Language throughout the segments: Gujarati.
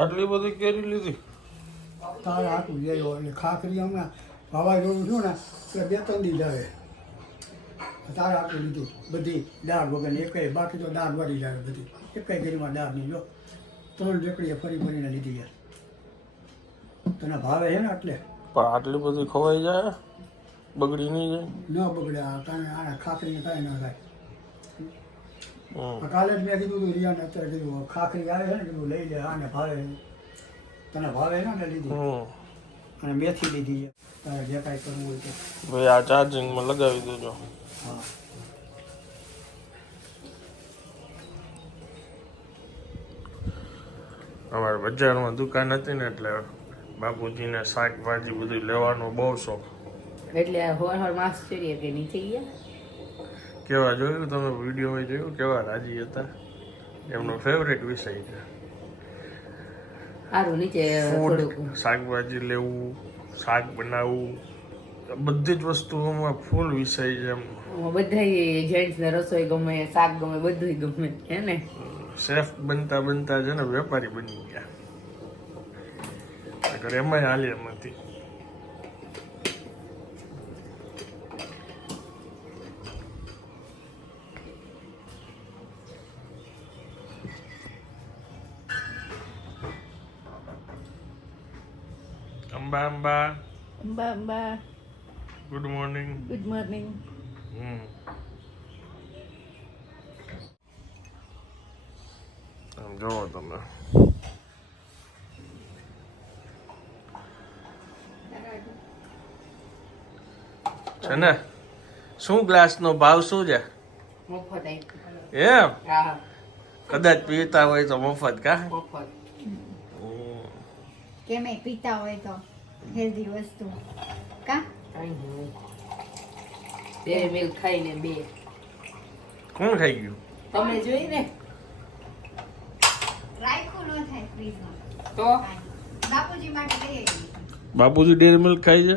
આટલી બધી કેરી લીધી તારે આટલું લેવો એટલે ખાખરી હમણાં વાવાઝોડું છું ને એટલે 2-3 દી જાય તારે આટલું લીધું બધી દાળ વગર એકય બાકી તો દાળ વળી જાય બધી એકય કેરીમાં દાળ નહીં જો 3 રેકડીએ ફરી ફરીને લીધી યાર તને ભાવે છે ને એટલે પણ આટલી બધી ખવાઈ જાય બગડી નહીં જાય ન બગડે તને આને ખાખરીને કાંઈ ન થાય હમ. કાલે જ મેં કીધું હતું રિયાને અત્યારે કીધું ખાખરી આવે છે ને કીધું લઈ લે આને ભાવે તને ભાવે ને એટલે લીધી હમ. અને મેથી લીધી છે તારે જે કાંઈ કરવું હોય તો ભાઈ આ ચાર્જિંગમાં લગાવી દેજો હા અમારે બજારમાં દુકાન હતી ને એટલે બાપુજીને શાકભાજી બધું લેવાનો બહુ શોખ એટલે હોર માસ કરીએ કે નહીં થઈ ગયા કેવા જોયું તમે વિડીયોમાં જોયું કેવા રાજી હતા એમનો ફેવરેટ વિષય છે સારું નીચે ફૂડ થોડુંક શાકભાજી લેવું શાક બનાવવું બધી જ વસ્તુઓમાં ફૂલ વિષય છે એમ બધા જેન્ટ્સ ને રસોઈ ગમે શાક ગમે બધું ગમે હે ને શેફ બનતા બનતા છે ને વેપારી બની ગયા અગર એમાંય હાલી એમ હતી Amba Amba Amba Amba good morning good morning આમ જોવો તમે છે ને શું ગ્લાસનો ભાવ શું છે મફત એમ હા કદાચ પીતા હોય તો મફત કા મફત કેમે પીતા હોય તો હેલ્ધી વસ્તુ કા કઈ નહીં બે મિલ્ક ખાઈને બે કોણ ખાઈ ગયું તમે જોઈ ને રાખ્યું ન થાય ફ્રીજમાં તો બાપુજી માટે લઈ આવી બાપુજી ડેરી મિલ્ક ખાઈ છે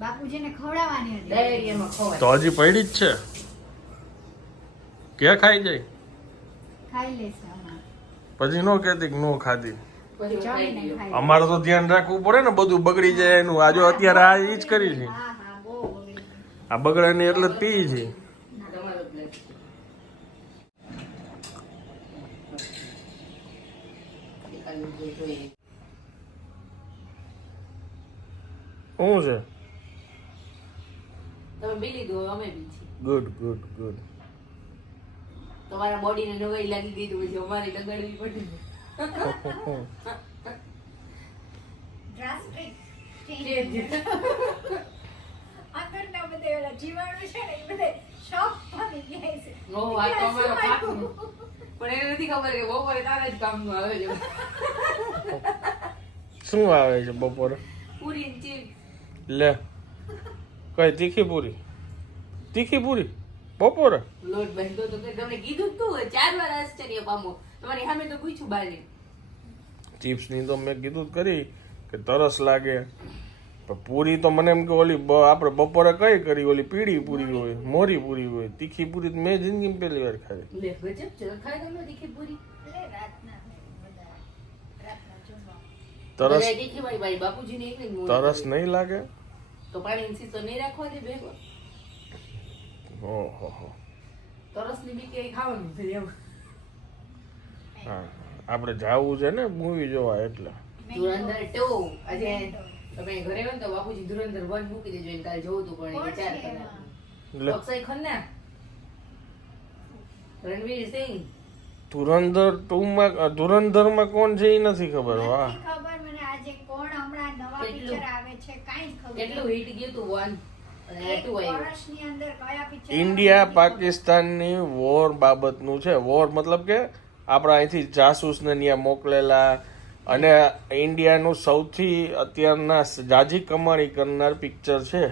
બાપુજીને ખવડાવવાની હતી ડાયરિયામાં ખવાય તો હજી પડી જ છે ક્યાં ખાઈ જાય ખાઈ લેશે હમણાં પછી નો કહેતી કે નો ખાધી પછી ખાઈ જમીને ગયું ખાઈ અમારે તો ધ્યાન રાખવું પડે ને બધું બગડી જાય એનું આજો અત્યારે આ ઈ જ કરી છે હા હા બહુ બગડી ગયું. આ બગડે ને એટલે જ પી છે તમારો પ્લેટ જોઈએ શું છે તમે બી લીધું હવે અમે બી છીએ ગુડ ગુડ ગુડ તમારા બોડીને નવાઈ લાગી ગઈ તો પછી અમારે લગાડવી પડે Drastic change. ને અંદરના બધે ઓલા જીવાણુ છે ને એ બધે શોક પામી ગયા છે. ઓહો, આ તો અમારો પાકનું. પણ એને નથી ખબર કે બપોરે તારા જ કામનું આવે છે શું આવે છે બપોરે પૂરી ને ચીપ લે કઈ તીખી પૂરી બપોરે લોટ બાંધો તો કે તમને કીધું તું 4 વાર આશ્ચર્ય પામો તમારી સામે તો પૂછ્યું બારે ચિપ્સ ની તો મેં કીધું જ કરી કે તરસ લાગે પણ પૂરી તો મને એમ કે ઓલી આપણે બપોરે કઈ કરી ઓલી પીળી પૂરી હોય મોરી પૂરી હોય તીખી પૂરી તો મેં જિંદગીમાં પહેલી વાર ખાઈ લે ગજબ છે ખાય તમે તીખી પૂરી એટલે રાતના બધા રાતના જમવા. તરસ બધાય તીખી મારી બાઈ બાપુજીને એકને જ મોઢું તરસ કર્યું. નહીં લાગે તો પાણીની સીસો નહીં રાખવા દે ભેગો ઓહો હો તરસની બી કે ખાવાનું છે એમ હા આપણે જાવું છે ને મૂવી જોવા એટલે ધુરંધર 2 આજે તમે ઘરે હોય ને તો બાપુજી ધુરંધર 1 મૂકી દેજો એને કાલે જોવું તું પણ એ કોણ 4 છે કલાક લે અક્ષય ખન્ના રણવીર સિંહ ધુરંધરમાં કોણ છે એ નથી ખબર વાહ નથી ખબર મને આજે કોણ હમણાં નવા કેટલું? પિક્ચર આવે છે કાંઈ જ ખબર કેટલું હિટ ગયું તું 1 અને 2 આવ્યું વર્ષની અંદર કયા પિક્ચર ઇન્ડિયા પાકિસ્તાનની વોર બાબતનું છે વોર મતલબ કે આપણા અહીંથી જાસૂસને ત્યાં મોકલેલા અને ઇન્ડિયાનું સૌથી અત્યારના જાજી કમાણી કરનાર પિક્ચર છે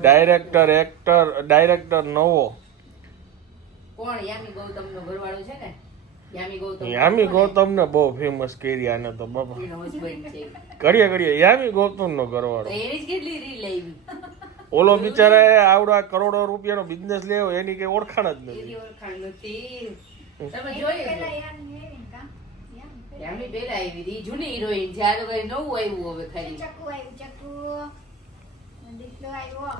ડાયરેક્ટર નવો કોણ યામી ગૌતમનો ઘરવાળો છે ને યામી ગૌતમ યામી ગૌતમને બહુ ફેમસ કરી આને તો બાપા એનો husband છે ઘડીએ યામી ગૌતમનો તો ઘરવાળો એની જ કેટલી રીલ આવી ઓલો બિચારા આવડા કરોડો રૂપિયાનો બિઝનેસ લેવો એની કઈ ઓળખાણ જ નથી એની ઓળખાણ નથી તમે જોઈ પેલા યાર ને કા યાર યામી પેલા આવી હતી જૂની હિરોઈન છે આ તો કઈ નવું આવ્યું હવે ખાલી ચક્કુ આવ્યું ચક્કુ દીકલો આવ્યો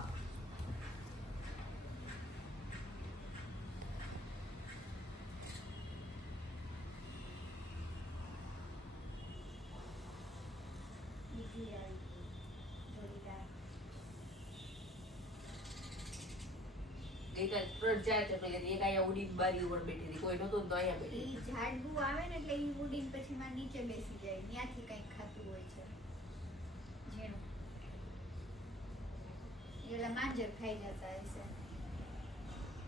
બીજી આવી જોડીદાર એક પ્રજા છે પેલી એક આયા ઉડીન બારી ઉપર બેઠી હતી કોઈ નહોતું તો અહીંયા બેઠી ઈ ઝાડવું આવે ને એટલે ઈ ઉડીને પછી માં નીચે બેસી જાય ત્યાંથી કંઈક ખાતું હોય છે ઝીણું એલા માંજર ખાઈ જતા હશે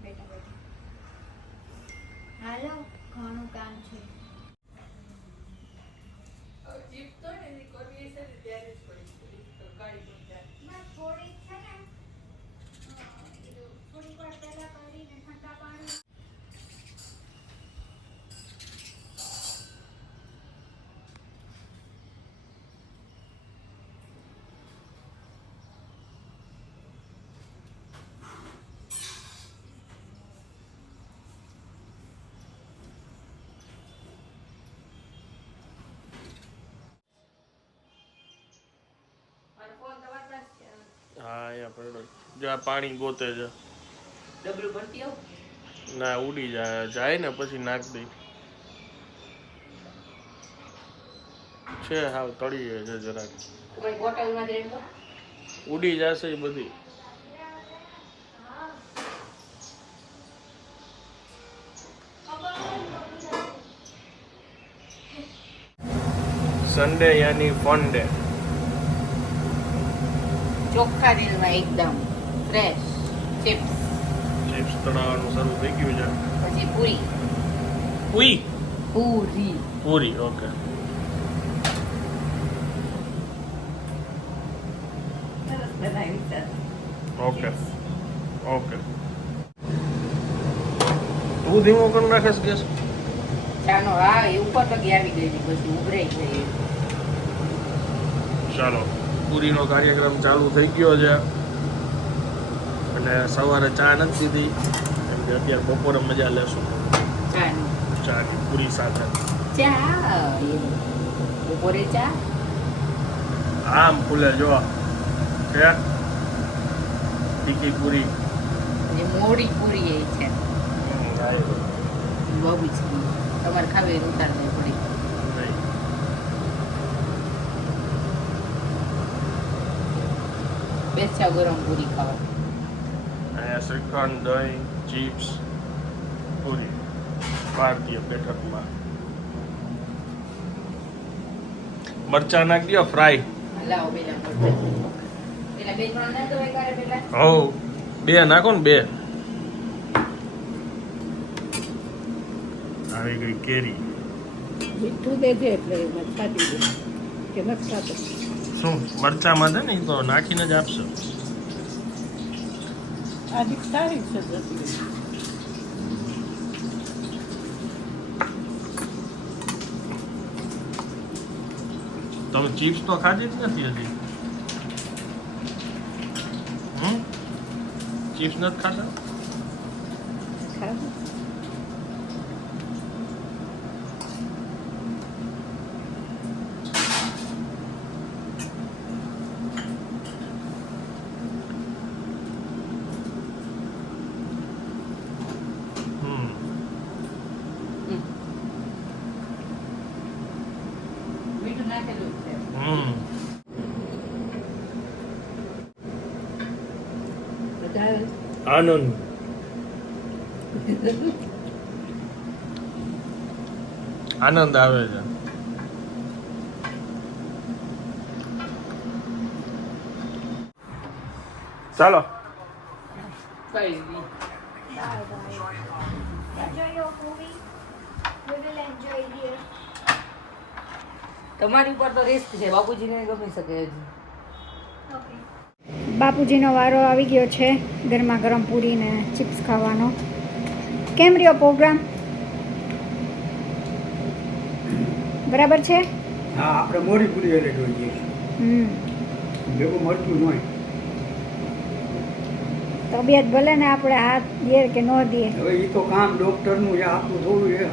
બેઠા બેઠા હાલો ઘણું કામ છે માં થોડી છે ને થોડી વાર પહેલા કરીને ઠંડા પાણી હા અહીંયા પડ્યો જ્યાં પાણી ગોતે છે ડબલું ભરતી આવું ના ઉડી જાય ને પછી નાખ દઈ છે હાવ તળીએ છે જરાક તમારી બોટલમાં જ રહેતો ઉડી જશે એ બધી સન્ડે યાની ફન ડે ચોખ્ખા દિલમાં એકદમ ફ્રેશ ચિપ્સ ચિપ્સ તળાવવાનું શરૂ થઈ ગયું છે પછી પૂરી ઉઈ પૂરી પૂરી ઓકે સરસ બનાવી સર ઓકે ઓકે તું ધીમો કરી નાખેસ ગેસ ચાનો હા એ ઉપર પગી આવી ગઈ હતી પછી ઉભરાઈ ગઈ ચાલો પૂરીનો કાર્યક્રમ ચાલુ થઈ ગયો છે અને સવારે ચા નથી પીધી કેમ કે અત્યારે બપોરે મજા લેશું ચાની ચાની પૂરી સાથે ચા બપોરે ચા આમ ફૂલે જો છે તીખી પૂરી જે મોડી પૂરી એ છે નહીં બહુ જ તમારે ખાવે ઉતારવી પડી બેસા ગરમ પૂરી ખાવા અહીંયા શ્રીખંડ દહીં ચિપ્સ પૂરી ભારતીય બેઠકમાં મરચા નાખી દો ફ્રાય લાવો પેલા પેલા બે ત્રણ ના તો એકારે પેલા હો બે નાખો ને બે આવી ગઈ કેરી મીઠું દેજે એટલે એમાં ખાધી દે કે નથી ખાતો શું મરચામાં છે ને ઈ તો નાખીને જ આપશો આજી સારી છે જતી તમે ચિપ્સ તો ખાધી જ નથી હજી ચિપ્સ નથી ખાતા ખાધું મીઠું નાખેલું છે બધા આવે આનંદ આનંદ આવે છે ચાલો કઈ નહીં Bye bye. Enjoy your movie. We will enjoy here. તમારી ઉપર તો રિસ્ક છે બાપુજીને ગમી શકે હજી Okay. બાપુજીનો વારો આવી ગયો છે ગરમા ગરમ પૂરી ને ચિપ્સ ખાવાનો. કેમ રહ્યો પ્રોગ્રામ? બરાબર છે? હા આપણે મોરી પૂરી એટલે જોઈએ ભેગું મળતું ન હોય તબિયત ભલે ને આપણે હાથ દે કે ન દે. હવે એ તો કામ ડૉક્ટરનું છે આપણું થોડું છે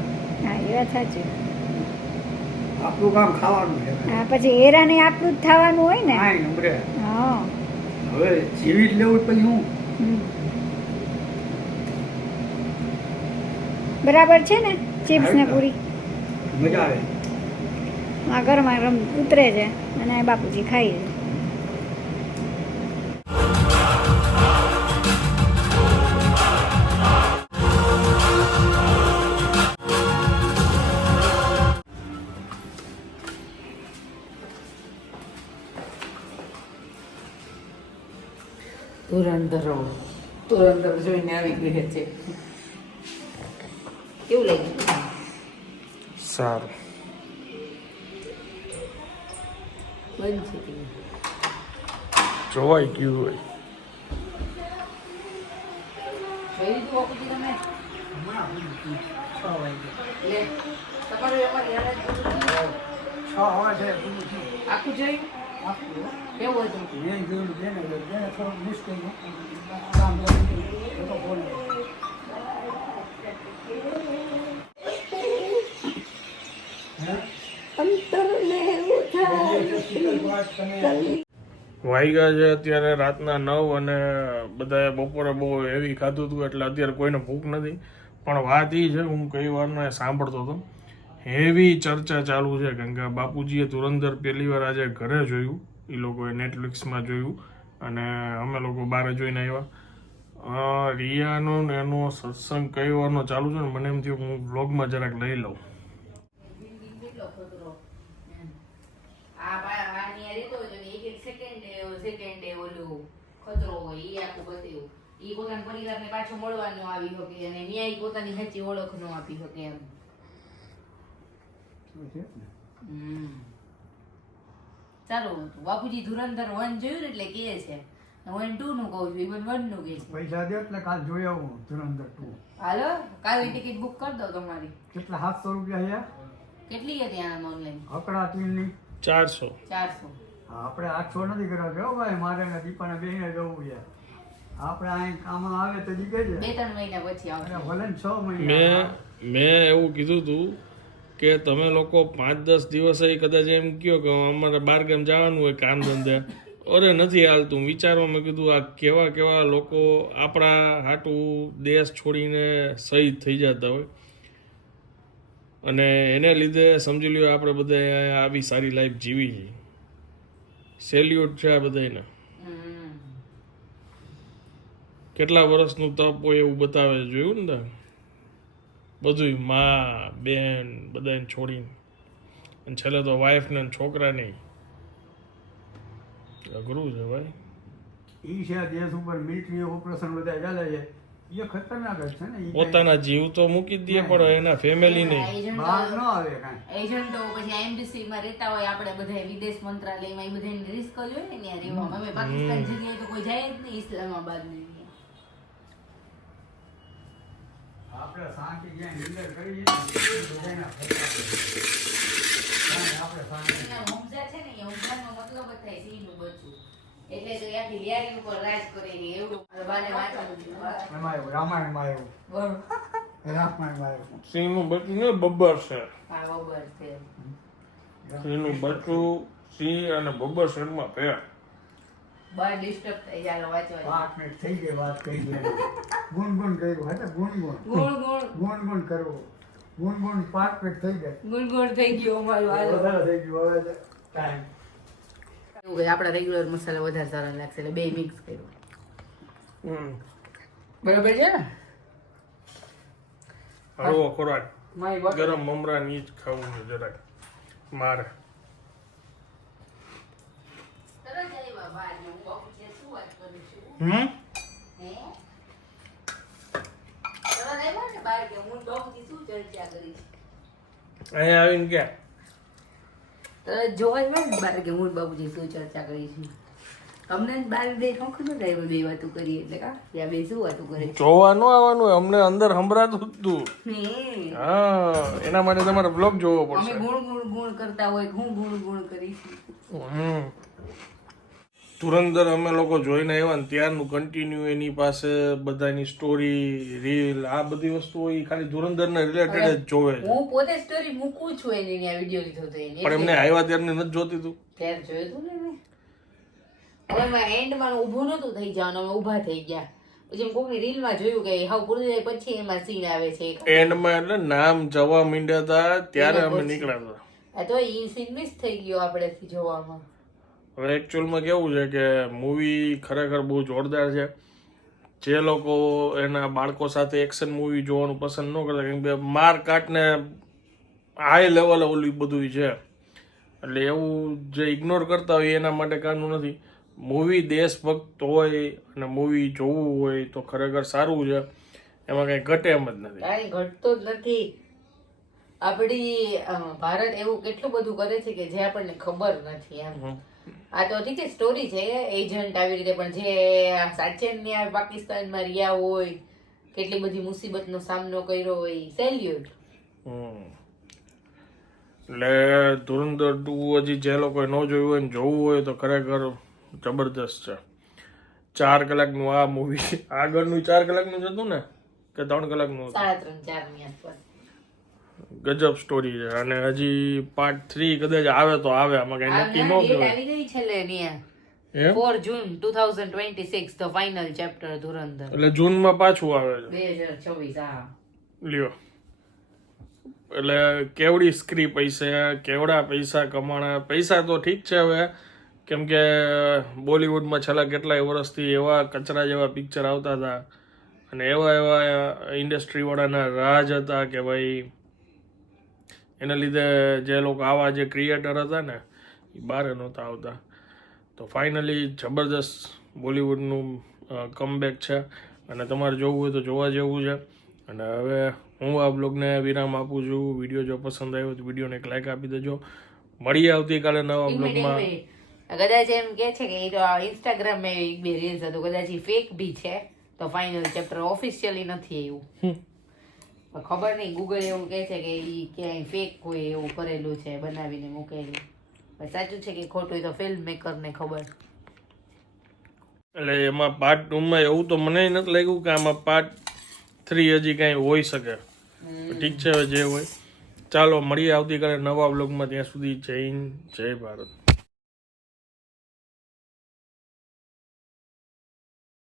હા એ વાત સાચી. આપણું કામ ખાવાનું છે હા પછી હેરાને આપણું જ થવાનું હોય ને. કાંઈ નંબરે હા હવે જીવી જ લેવું પછી હું હમ. બરાબર છે ને ચિપ્સ ને પૂરી મજા આવે. આ ગરમા ગરમ ઉતરે છે અને બાપુજી ખાઈ છે. ધુરંધર જોઈને આવી ગઈ છે. કેવું લાગ્યું? સારું. બંધ છે કે જોવાઈ ગયું હોય. જોઈ લીધું બાપુજી તમે? 6 વાગે. લે તમારું એમાં યાદ જ બધું 6 હોય છે પૂરું થયું. આખું જોયું? કેવું હતું? મેં જોયું જેને થોડુંક મિસ કર્યું કામ કર્યું તો બોલ વાગ્યા છે અત્યારે રાતના 9 અને બધાએ બપોરે બહુ હેવી ખાધું હતું એટલે અત્યારે કોઈને ભૂખ નથી. પણ વાત એ છે હું કઈ વારનો એ સાંભળતો હતો હેવી ચર્ચા ચાલુ છે કારણ કે બાપુજીએ ધુરંધર પહેલી વાર આજે ઘરે જોયું. એ લોકોએ નેટફ્લિક્સમાં જોયું અને અમે લોકો બહાર જોઈને આવ્યા. રિયાનો ને એનો સત્સંગ કઈ વારનો ચાલુ છે ને મને એમ થયું હું વ્લોગમાં જરાક લઈ લઉં. કેટલો ખતરો. આ બાની આ રીતો છે ને એક સેકન્ડે ઓલું ખતરો હોય ઈ આખું બતાવ્યું. ઈ પોતાના પરિવારને પાછો મળવાનું આવી શકે અને ન્યાય પોતાની સાચી ઓળખ ન આપી શકે એમ. સારું હતું. બાપુજી ધુરંધર 1 જોયું ને એટલે કે છે 1 2 નું કહું છું ઇવન 1 નું કે છે. પૈસા દે એટલે કાલ જોઈ આવું ધુરંધર 2. હાલો કાલે ટિકિટ બુક કરી દો તમારી. કેટલા 700 રૂપિયા છે કેટલી હતી આના ઓનલાઈન? અકડા ટીમની 400. 400. હા, આપણે 800 નથી કરવા જો ભાઈ મારે ને દીપાને બેને જવું છે. આપણે અહીં કામમાં આવે તો દીકે છે 2-3 મહિના પછી આવશે. અને ભલે ને 6 મહિના મેં એવું કીધું હતું કે તમે લોકો 5-10 દિવસે કદાચ એમ કહો કે અમારે બહાર ગામ જવાનું હોય કામ ધંધે અરે નથી હાલતું વિચારો. મેં કીધું આ કેવા કેવા લોકો આપણા હાટું દેશ છોડીને શહીદ થઈ જતા હોય અને એને લીધે સમજી લ્યો આપણે બધા આવી સારી લાઈફ જીવી છે. સેલ્યુટ છે આ બધાને. કેટલા વર્ષનું તપ હોય એવું બતાવે છે જોયું ને બધું માં બેન બધાને છોડીને અને છેલ્લે તો વાઈફ ને છોકરા નહીં. અઘરું છે ભાઈ. ઈ છે દેશ ઉપર મિલિટરી ઓપરેશન બધા ચાલે છે એ ખતરનાક જ છે ને ઈ પોતાના જીવ તો મૂકી જ દે પણ એના ફેમિલી નહીં. બહાર ન આવે કાંઈ એજન્ટો પછી એમ્બેસી માં રહેતા હોય આપણે બધા વિદેશ મંત્રાલયમાં એ બધાને રિસ્ક હોય ને ત્યાં રહેવા. અમે પાકિસ્તાન જગ્યાએ તો કોઈ જાય જ નહીં ઇસ્લામાબાદ ને આપણે શાંતિ જ્યાં નિંદર કરી બધાના આપણે શાંતિ હુમઝા છે ને એ હુમઝાનો મતલબ જ થાય સિંહનું બચ્ચું એટલે તો આખી લિયારી ઉપર રાજ કરે ને એવડું બાને વાંચવાનું એમાં આવ્યું રામાયણમાં આવ્યું બરોબર. રામાયણમાં આવ્યું સિંહનું બચ્ચું ને બબ્બર છે. હા બરોબર છે. સિંહનું બચ્ચું સિંહ અને બબ્બર શેરમાં ફેર. બાર ડિસ્ટર્બ થઈ જાય વાંચવા. 5 મિનિટ થઈ ગઈ વાત કરી ગુણગુણ કર્યું હતા ગુણગુણ ગુણગુણ કરવું ગુણગુણ 5 મિનિટ થઈ ગઈ ગુણગુણ થઈ ગયો અમારું હાલો. વધારે થઈ ગયું હવે ટાઈમ એવું કે આપણા રેગ્યુલર મસાલા વધારે સારા લાગશે એટલે બે મિક્સ કર્યું. બરોબર છે ને? હળવો ખોરાક મારી બોટલ ગરમ મમરા ની જ ખાવું છે જરાક મારે. તરત આવ્યા બહાર ને હું બાપુજીને શું વાત કરું છું? હમ હે? તરત આવ્યા ને બહાર કે હું બાપુજી શું ચર્ચા કરીશ? અહીંયા આવીને ક્યાં તરત જોવા આવ્યા ને બહાર કે હું બાપુજી શું ચર્ચા કરીશું? અમને બાર બે ખબર આવ્યો બે વાતો કરી એટલે કા ત્યાં બે શું વાતો કરે છે? જોવા ન આવવાનું હોય, અમને અંદર સંભળાતું જ તું. હે. હા એના માટે તમારે બ્લોગ જોવો અમે પડશે. ગુણ કરતા હોય હું ગુણ કરીશું. હમ ધુરંધર અમે લોકો જોઈને આવ્યા ને ત્યારનું કન્ટિન્યુ એની પાસે બધાની સ્ટોરી રીલ આ બધી વસ્તુઓ એ ખાલી ધુરંધરના રિલેટેડ જ જોવે છે. હું પોતે સ્ટોરી મૂકું છું એની આ વિડીયો લીધો તો એની પણ એમને આવ્યા ત્યારની નથી જોતી તું. ત્યારે જોયું તું ને મેં. હવે એમાં એન્ડમાં ઊભું નતું થઈ જવાનું, અમે ઊભા થઈ ગયા. પછી મેં કોકની રીલમાં જોયું કે હાવ પૂરું જાય પછી એમાં સીન આવે છે એક. એન્ડમાં એટલે નામ જવા માંડ્યા હતા ત્યારે અમે નીકળ્યા હતા. આ તો ઈ સીન મિસ થઈ ગયો આપણેથી જોવામાં. હવે એકચ્યુઅલમાં કેવું છે કે મૂવી ખરેખર બહુ જોરદાર છે. જે લોકો એના બાળકો સાથે એક્શન મૂવી જોવાનું પસંદ ન કરતા, કેમ કે માર કાટને હાઈ લેવલે ઓલું બધું છે, એટલે એવું જે ઇગ્નોર કરતા હોય એના માટે કામનું નથી. મૂવી દેશભક્ત હોય અને મૂવી જોવું હોય તો ખરેખર સારું છે, એમાં કંઈ ઘટે એમ જ નથી. કાંઈ ઘટતો જ નથી. આપણી ભારત એવું કેટલું બધું કરે છે કે જે આપણને ખબર નથી એમ. આ તો ઠીક છે સ્ટોરી છે એજન્ટ આવી રીતે, પણ જે સાચે ન્યાય પાકિસ્તાનમાં રહ્યા હોય, કેટલી બધી મુસીબતનો સામનો કર્યો હોય, સેલ્યુટ. એટલે ધુરંધર 2 હજી જે લોકોએ ન જોયું હોય ને જોવું હોય તો ખરેખર જબરદસ્ત છે. 4 કલાકનું આ મૂવી, આગળનું 4 કલાકનું જ હતું ને કે 3 કલાકનું? 3.5-4 ની આસપાસ. ગજબ સ્ટોરી છે. અને હજી પાર્ટ 3 કદાચ આવે તો આવે, આમાં કઈ નક્કી ન ડેટ કહેવાય. આવી ગઈ છે લે ન્યા. એમ? 4 જૂન 2026 ધ ફાઇનલ ચેપ્ટર ધુરંધર એટલે જૂનમાં પાછું આવે છે. 2024. હા, લ્યો, એટલે કેવડી સ્ક્રીપ હશે, કેવડા પૈસા કમાણા. પૈસા તો ઠીક છે હવે, કેમ કે બોલિવૂડમાં છેલ્લા કેટલાય વર્ષથી એવા કચરા જેવા પિક્ચર આવતા હતા અને એવા ઇન્ડસ્ટ્રીવાળાના રાજ હતા કે ભાઈ એના લીધે જે લોકો આવા જે ક્રિએટર હતા ને એ બહાર નહોતા આવતા. તો ફાઇનલી જબરદસ્ત બોલિવૂડનું કમબેક છે અને તમારે જોવું હોય તો જોવા જેવું છે. અને હવે હું આ બ્લોગને વિરામ આપું છું. વિડીયો જો પસંદ આવ્યો તો વિડીયોને એક લાઈક આપી દેજો. મળીએ આવતીકાલે નવા બ્લોગમાં. કદાચ એમ કે છે કે એ તો ઇન્સ્ટાગ્રામ માં એક બે રીલ્સ હતો, કદાચ એ ફેક બી છે. તો ફાઇનલ ચેપ્ટર ઓફિશિયલી નથી આવ્યું, ખબર નહીં. ગૂગલ એવું કહે છે કે એ ક્યાંય ફેક હોય એવું કરેલું છે, બનાવીને મૂકેલું. સાચું છે કે ખોટું એ તો ફિલ્મ મેકર ને ખબર. એટલે એમાં પાર્ટ 2 માં એવું તો મને નથી લાગ્યું કે આમાં પાર્ટ 3 હજી કાંઈ હોઈ શકે. ઠીક છે, હવે જે હોય. ચાલો મળીએ આવતીકાલે નવા બ્લોગમાં. ત્યાં સુધી જય હિન્દ, જય ભારત.